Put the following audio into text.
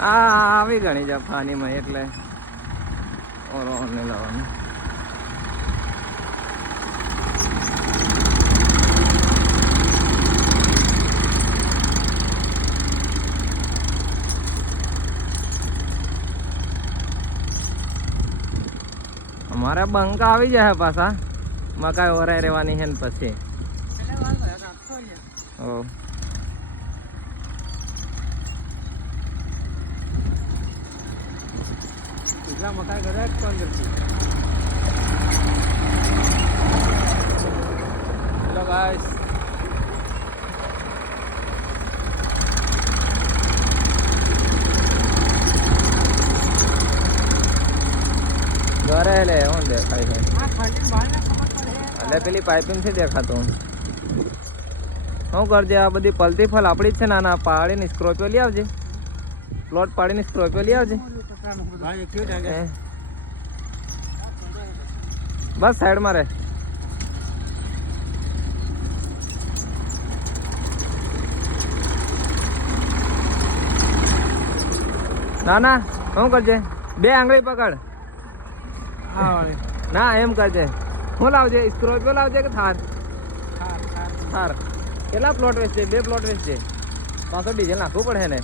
આવી ઘણી જફાનીમાં એટલે ઓરોને લાવવાનું. અમારા બંકા આવી જાય પાછા મકાઈ ઓરાઈ રહેવાની છે ને પછી મકાઈ ઘરે હેલો ગાઈસ ઘરે લે હું દેખાય છે એટલે પેલી પાઇપિંગ થી દેખાતો શું કરજે આ બધી પલતી ફલ આપણી જ છે નાના પાડીને સ્ક્રોપિયો લઈ આવજે પ્લોટ પાડીને સ્ક્રોપિયો લઈ આવજે બસ સાઈડમાં રહે ના ના શું કરજે બે આંગળી પકડ ના એમ કરજે શું લાવજે સ્ક્રોપિયો લાવજે કે થાર થાર કેટલા પ્લોટ વેચશે બે પ્લોટ વેચશે 500 ડીઝલ નાખવું પડે ને